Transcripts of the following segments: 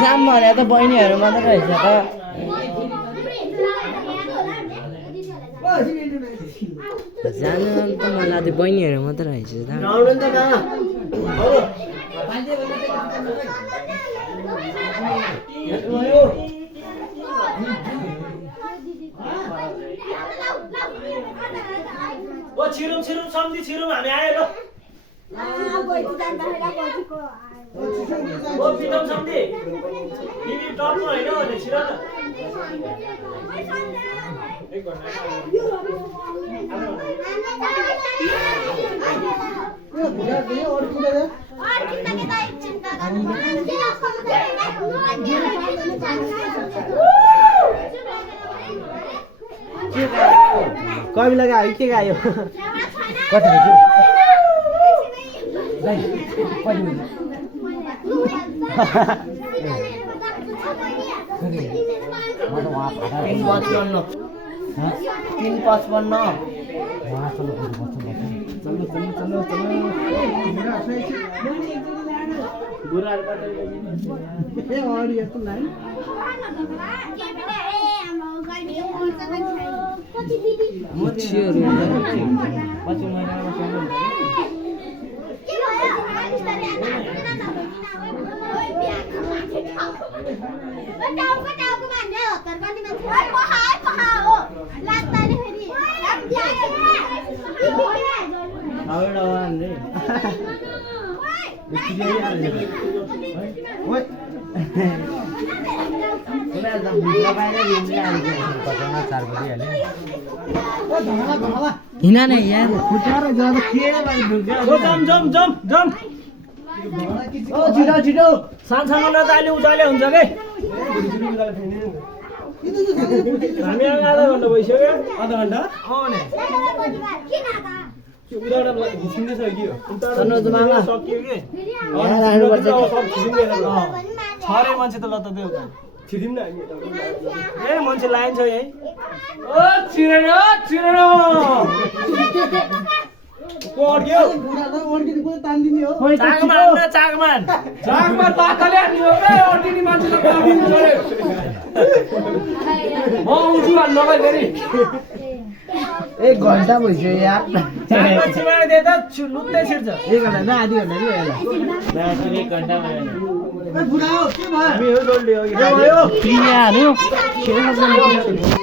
जाम भने त बहिनीहरू मात्र रहेछ त जानु त मलाई त बहिनीहरू मात्र रहेछ त छिरौँ छिरौँ सम्झी छिरौँ हामी आयो ल पितम सम्झी तिमी टप्नु होइन भने छिर न कविला गायो के गायो कति हिना नै यार फुटाएर जाँदा के जम छिटो छिटो सानसानो न त अहिले उचाले हुन्छ के हामी आधा घन्टा भइसक्यो आधा घन्टा सकियो कि छरे मान्छे त लत्ता देऊ छिरिम न ए मान्छे लाइन छ यही ओ छिरेन कोड्यो चाकमान पाताले हान्ने हो बे ओर्डिनी मान्छे त कोडिनु पर्यो म आउँछु भन्नु नभए फेरि 1 घन्टा भइसक्यो यार चाकमान छिमाएर दे त लुत्दै छिर्छ 1 घन्टा न आधी घन्टा नि होला 1 घन्टा भयो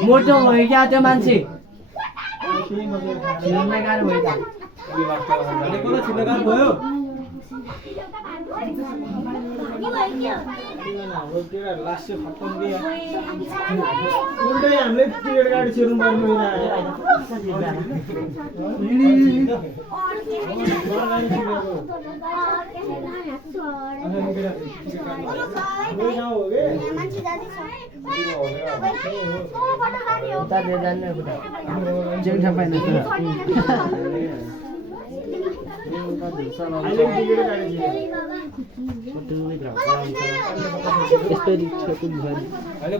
मोटो भयो क्या त्यो मान्छे उल्टै हामीले टिकट गाडी छिर्नु पर्ने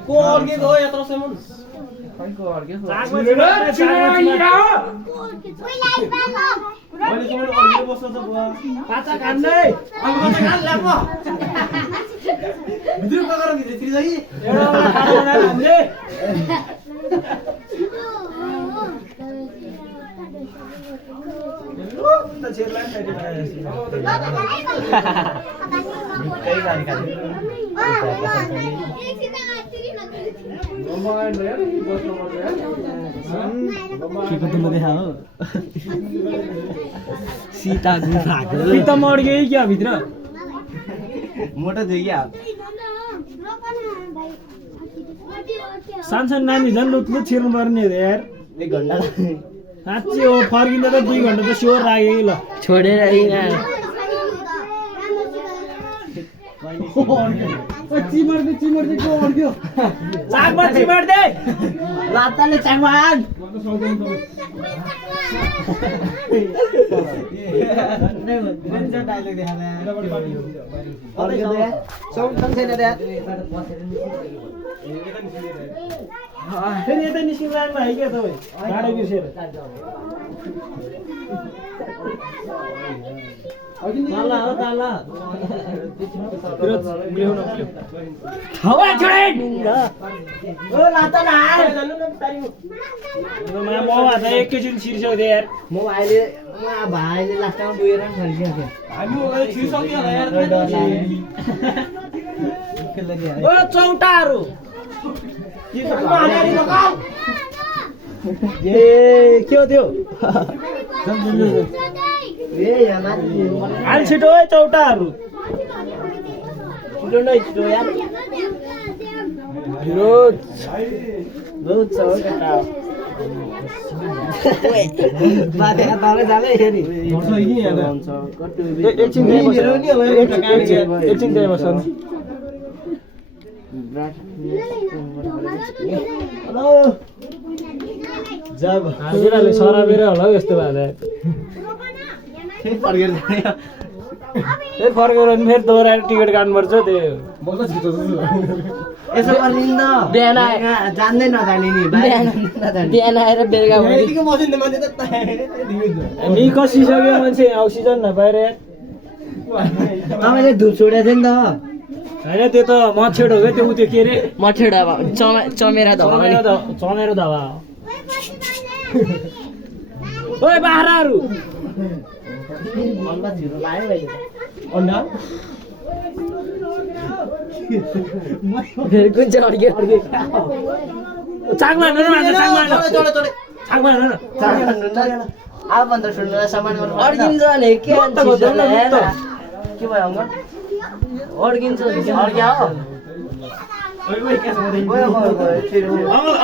को अर्केको हो यत्रसम्म सीता सीता मर गई क्या भित्र मोटो थियो क्या सानसानो नानी झन् लुत्लुत छिर्नु पर्ने यार साँच्ची हो फर्किँदा त 2 घन्टा त स्योर लाग्यो कि ल छोडेर यहाँ चिमर्दै को अड्क्यो चाकमा चिमर्दै लाताले चाकमान फेरि यता निस्किनु लाग्नु है क्या तपाईँ गाडी बिर्सेर ताला हो ताला हावा छोडे ओ लाताला म त एकैछिन छिर्छौ दे यार म अहिले भाइले लास्टमा बुएर नि छरिसक्यो हामी ओले छिर्सक्यो होला यार ओ चौटाहरू ए के हो त्यो हाल छिटो है चौटाहरू छिटो नै छिटो यार रोज चौटा एकछिन हजुरहरूले सराबेर होला हौ यस्तो भएर फेरि फर्केर भने फेरि दोहोऱ्याएर टिकट काट्नुपर्छ त्यो यसो पनि न बिहान जान्दै नजाने नि बिहान आएर बेलुका नि कसिसक्यो मान्छे अक्सिजन नपाएर तपाईँले धुप छोडेको थियो नि त होइन त्यो त मच्छेड हो क्या त्यो त्यो के अरे मठेडा चमेरा चमेरो धवा ओए बाख्राहरू अन्डा कुन चाहिँ अड्क्यो चाकमा हान्नु न मान्छे चाकमा हान्नु न अब भन्दा सुन्नु सामान अड्किन्छ भने के भयो अङ्ग अड्किन्छ अड्क्या हो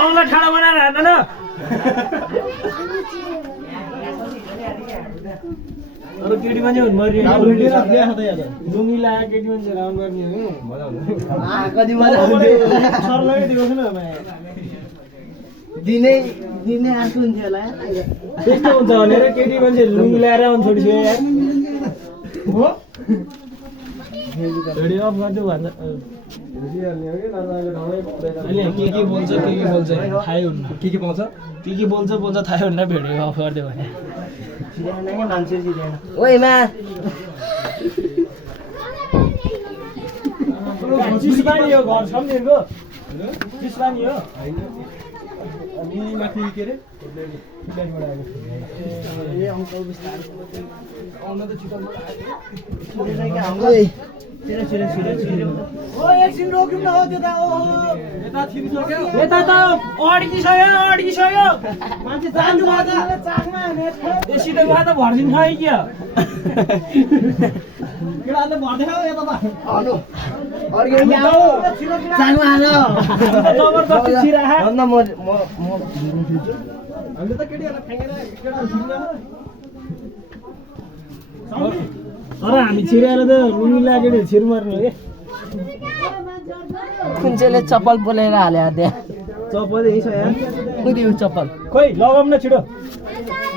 औँला ठाडो बनाएर हान्नु न अरू केटी मान्छे मरि लुङ्गी लगाएर केटी मान्छे राउन्ड गर्ने हो दिनै आँसु हुन्थ्यो होला त्यस्तो हुन्छ भनेर केटी मान्छे लुङ्गी लगाएर आउनु छोडिसक्यो यार हो भिडियो अफ गरिदियो भन्छ के बोल्छ थाहै हुन्न के पाउँछ के बोल्छ थाहै हुन्न भिडियो अफ गरिदियो भने ओइमा चिसपानी हो घर सम्झिएको चिसपानी हो अनि माथि के अरे एकछिन रोक्यौँ न हो त्यता यता त अड्किसक्यो मान्छे जानु चाकमा सिधै उहाँ त भर्दिन खायो क्या केटाले भर्दैन यता त जबरजस्ती छिराहा हामीले त केटीहरूलाई फ्याँकेर केटाहरू छिर्दैन तर हामी छिराएर त लुङ्गी लागेर छिर मर्ने हो क्या कुन चाहिँले चप्पल बोलेर हाल्यो त्यहाँ चप्पल यही छ यहाँ कुदियो चप्पल खोइ लगाउँ न छिटो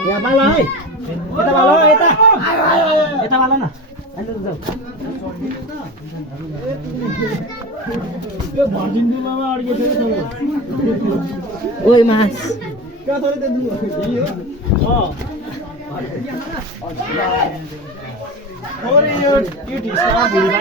यहाँ बाला है यता बाला हो यता बाला न त्यो भर्जिन डुलामा अड्केको थियो ओइ मास क्या थोरै त यो ढिस्का भुँडी